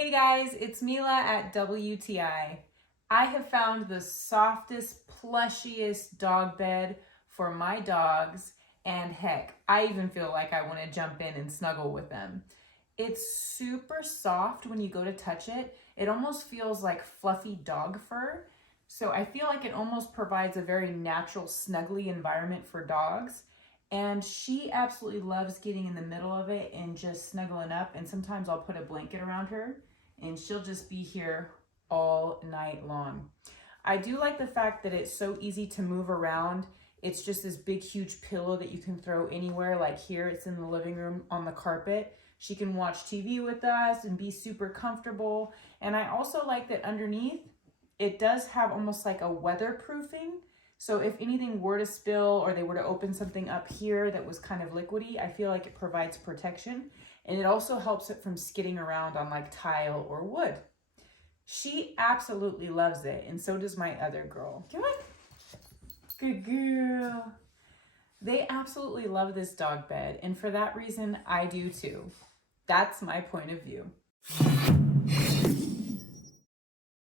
Hey guys, it's Mila at WTI. I have found the softest, plushiest dog bed for my dogs, and heck, I even feel like I want to jump in and snuggle with them. It's super soft when you go to touch it. It almost feels like fluffy dog fur. So I feel like it almost provides a very natural, snuggly environment for dogs. And she absolutely loves getting in the middle of it and just snuggling up. And sometimes I'll put a blanket around her and she'll just be here all night long. I do like the fact that it's so easy to move around. It's just this big, huge pillow that you can throw anywhere. Like here, it's in the living room on the carpet. She can watch TV with us and be super comfortable. And I also like that underneath, it does have almost like a weatherproofing. So if anything were to spill or they were to open something up here that was kind of liquidy, I feel like it provides protection. And it also helps it from skidding around on like tile or wood. She absolutely loves it, and so does my other girl. Come on. Good girl. They absolutely love this dog bed, and for that reason, I do too. That's my point of view.